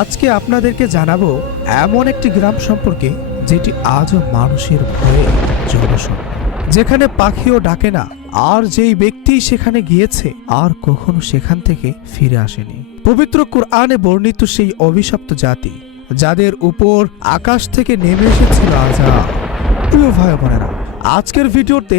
আজকে আপনাদেরকে জানাব এমন একটি গ্রাম সম্পর্কে যেটি আজও মানুষের ভয়ে জনশূন্য। যেখানে পাখিও ডাকে না, আর যেই ব্যক্তি সেখানে গিয়েছে, আর কখনো সেখান থেকে ফিরে আসেনি। পবিত্র কোরআনে বর্ণিত সেই অভিশপ্ত জাতি, যাদের উপর আকাশ থেকে নেমে এসেছিল আজাব প্রিয় ভাই বোনেরা, আজকের ভিডিওতে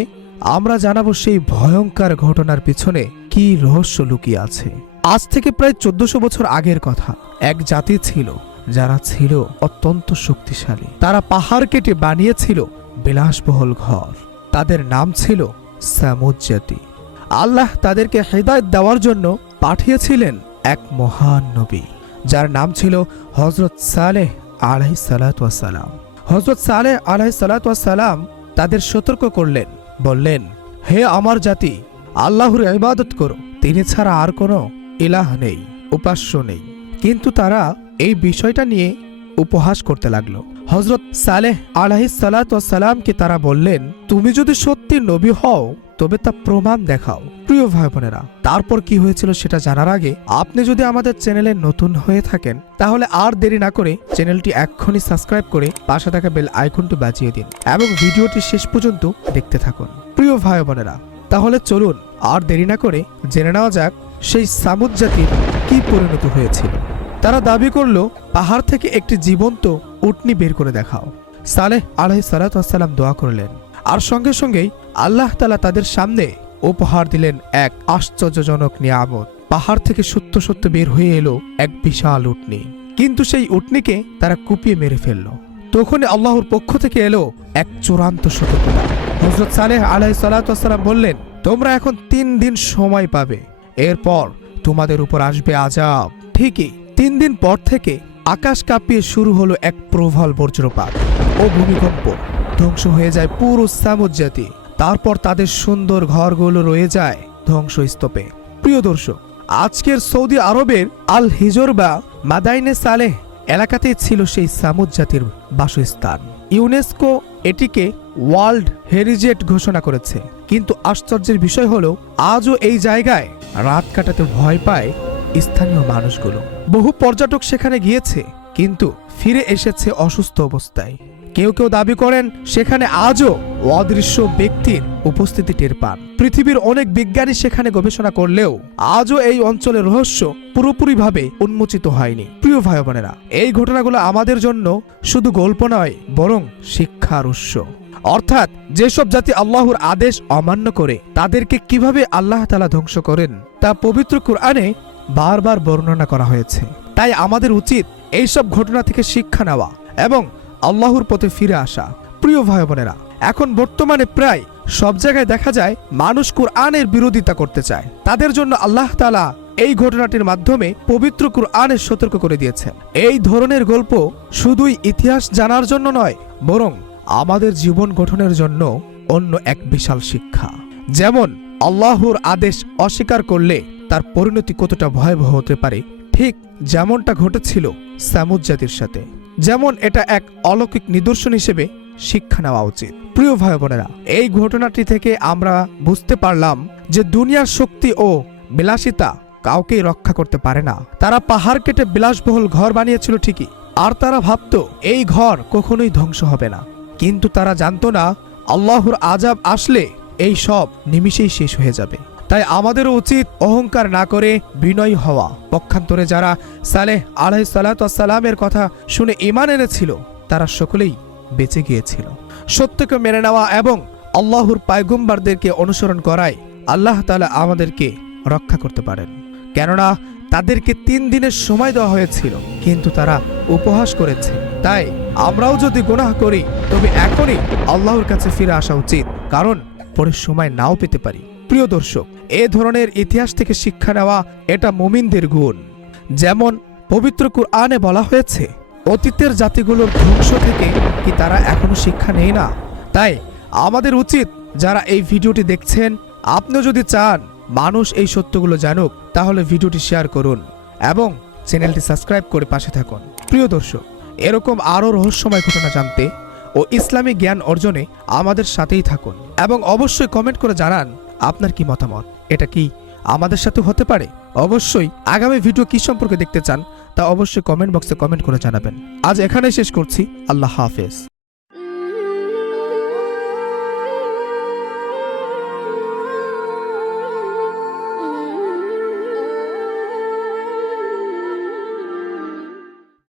আমরা জানাব সেই ভয়ঙ্কর ঘটনার পিছনে কি রহস্য লুকিয়ে আছে। আজ থেকে প্রায় চোদ্দশো বছর আগের কথা। এক জাতি ছিল যারা ছিল অত্যন্ত শক্তিশালী। তারা পাহাড় কেটে বানিয়েছিল বিলাসবহুল ঘর। তাদের নাম ছিল সামুদ জাতি। আল্লাহ তাদেরকে হেদায়ত দেওয়ার জন্য পাঠিয়েছিলেন এক মহান নবী, যার নাম ছিল হজরত সালেহ আলাই সালাম। হজরত সালেহ আলাই সালাম তাদের সতর্ক করলেন, বললেন, হে আমার জাতি, আল্লাহর ইবাদত করো। তিনি ছাড়া আর কোনো ইলাহ নেই, উপাস্য নেই। কিন্তু তারা এই বিষয়টা নিয়ে উপহাস করতে লাগল। হজরত সালেহ আলাহি সালামকে তারা বললেন, তুমি যদি সত্যি নবী হও, তবে তা প্রমাণ দেখাও। প্রিয় ভাই বোনেরা তারপর কি হয়েছিল সেটা জানার আগে আপনি যদি আমাদের চ্যানেলে নতুন হয়ে থাকেন, তাহলে আর দেরি না করে চ্যানেলটি এক্ষুনি সাবস্ক্রাইব করে পাশে থাকা বেল আইকনটি বাজিয়ে দিন এবং ভিডিওটি শেষ পর্যন্ত দেখতে থাকুন। প্রিয় ভাই বোনেরা তাহলে চলুন আর দেরি না করে জেনে নেওয়া যাক সেই সামুদ জাতির কি পরিণত হয়েছিল তারা দাবি করল, পাহাড় থেকে একটি জীবন্ত উটনি বের করে দেখাও। সালেহ আলহ সালাতাম দোয়া করলেন। আর সঙ্গে সঙ্গেই আল্লাহ তালা তাদের সামনে উপহার দিলেন এক আশ্চর্যজনক নিয়ামত। পাহাড় থেকে সত্য সত্য বের হয়ে এলো এক বিশাল উটনি। কিন্তু সেই উটনিকে তারা কুপিয়ে মেরে ফেলল। তখনই আল্লাহর পক্ষ থেকে এলো এক চূড়ান্ত সতর্কতা। হজরত সালেহ আলাহ সালাতাম বললেন, তোমরা এখন তিন দিন সময় পাবে। এরপর তোমাদের উপর আসবে আজাব ঠিকই, তিন দিন পর থেকে আকাশ কাঁপিয়ে শুরু হলো এক প্রবল বজ্রপাত ও ভূমিকম্প। ধ্বংস হয়ে যায় পুরো সামুদ জাতি। তারপর তাদের সুন্দর ঘরগুলো রয়ে যায় ধ্বংসস্তূপে। প্রিয় দর্শক, আজকের সৌদি আরবের আল হিজর বা মাদাইনে সালেহ এলাকাতেই ছিল সেই সামুদ জাতির বাসস্থান। ইউনেস্কো এটিকে ওয়ার্ল্ড হেরিজেট ঘোষণা করেছে। কিন্তু আশ্চর্যের বিষয় হলো, আজও এই জায়গায় রাত কাটাতে ভয় পায় স্থানীয় মানুষগুলো। বহু পর্যটক সেখানে গিয়েছে, কিন্তু ফিরে এসেছে অসুস্থ অবস্থায়। কেউ কেউ দাবি করেন, সেখানে আজও অদৃশ্য ব্যক্তির উপস্থিতি টের পান। পৃথিবীর অনেক বিজ্ঞানী সেখানে গবেষণা করলেও, আজও এই অঞ্চলের রহস্য পুরোপুরিভাবে উন্মোচিত হয়নি। প্রিয় ভাই বোনেরা এই ঘটনাগুলো আমাদের জন্য শুধু গল্প নয়, বরং শিক্ষার উৎস। অর্থাৎ যেসব জাতি আল্লাহর আদেশ অমান্য করে, তাদেরকে কীভাবে আল্লাহ তালা ধ্বংস করেন তা পবিত্র কোরআনে বারবার বর্ণনা করা হয়েছে। তাই আমাদের উচিত এইসব ঘটনা থেকে শিক্ষা নেওয়া এবং আল্লাহর পথে ফিরে আসা। প্রিয় ভাই বোনেরা, এখন বর্তমানে প্রায় সব জায়গায় দেখা যায় মানুষ কোরআনের বিরোধিতা করতে চায়। তাদের জন্য আল্লাহ তালা এই ঘটনাটির মাধ্যমে পবিত্র কোরআনের সতর্ক করে দিয়েছেন। এই ধরনের গল্প শুধুই ইতিহাস জানার জন্য নয়, বরং আমাদের জীবন গঠনের জন্য অন্য এক বিশাল শিক্ষা। যেমন, আল্লাহর আদেশ অস্বীকার করলে তার পরিণতি কতটা ভয়াবহ হতে পারে, ঠিক যেমনটা ঘটেছিল সামুদ জাতির সাথে। যেমন, এটা এক অলৌকিক নিদর্শন হিসেবে শিক্ষা নেওয়া উচিত। প্রিয় ভাই বোনেরা, এই ঘটনাটি থেকে আমরা বুঝতে পারলাম যে দুনিয়ার শক্তি ও বিলাসিতা কাউকেই রক্ষা করতে পারে না। তারা পাহাড় কেটে বিলাসবহুল ঘর বানিয়েছিল ঠিকই, আর তারা ভাবত, এই ঘর কখনোই ধ্বংস হবে না। কিন্তু তারা জানতো না, আল্লাহর আজাব আসলে এই সব নিমিষেই শেষ হয়ে যাবে। তাই আমাদেরও উচিত অহংকার না করে বিনয় হওয়া। পক্ষান্তরে যারা সালেহ আলহ সালাতামের কথা শুনে ইমান এনেছিল, তারা সকলেই বেঁচে গিয়েছিল। সত্যকে মেনে নেওয়া এবং আল্লাহর পায়গুম্বারদেরকে অনুসরণ করায় আল্লাহ তালা আমাদেরকে রক্ষা করতে পারেন। কেননা, তাদেরকে তিন দিনের সময় দেওয়া হয়েছিল, কিন্তু তারা উপহাস করেছে। তাই আমরাও যদি গোনাহ করি, তবে এখনই আল্লাহর কাছে ফিরে আসা উচিত। কারণ পরে সময় নাও পেতে পারি। প্রিয় দর্শক, এ ধরনের ইতিহাস থেকে শিক্ষা নেওয়া এটা মুমিনদের গুণ। যেমন, পবিত্র কুরআনে বলা হয়েছে, অতীতের জাতিগুলোর ধ্বংস থেকে কি তারা এখনও শিক্ষা নেই না? তাই, আমাদের উচিত যারা এই ভিডিওটি দেখছেন, আপনিও যদি চান মানুষ এই সত্যগুলো জানুক, তাহলে ভিডিওটি শেয়ার করুন এবং চ্যানেলটি সাবস্ক্রাইব করে পাশে থাকুন। প্রিয় দর্শক এরকম আরও রহস্যময় ঘটনা জানতে ও ইসলামী জ্ঞান অর্জনে আমাদের সাথেই থাকুন। এবং অবশ্যই কমেন্ট করে জানান আপনার কি মতামত। এটা কি আমাদের সাথে হতে পারে? অবশ্যই আগামী ভিডিও কি সম্পর্কে দেখতে চান তা অবশ্যই কমেন্ট বক্সে কমেন্ট করে জানাবেন। আজ এখানেই শেষ করছি। আল্লাহ হাফেজ।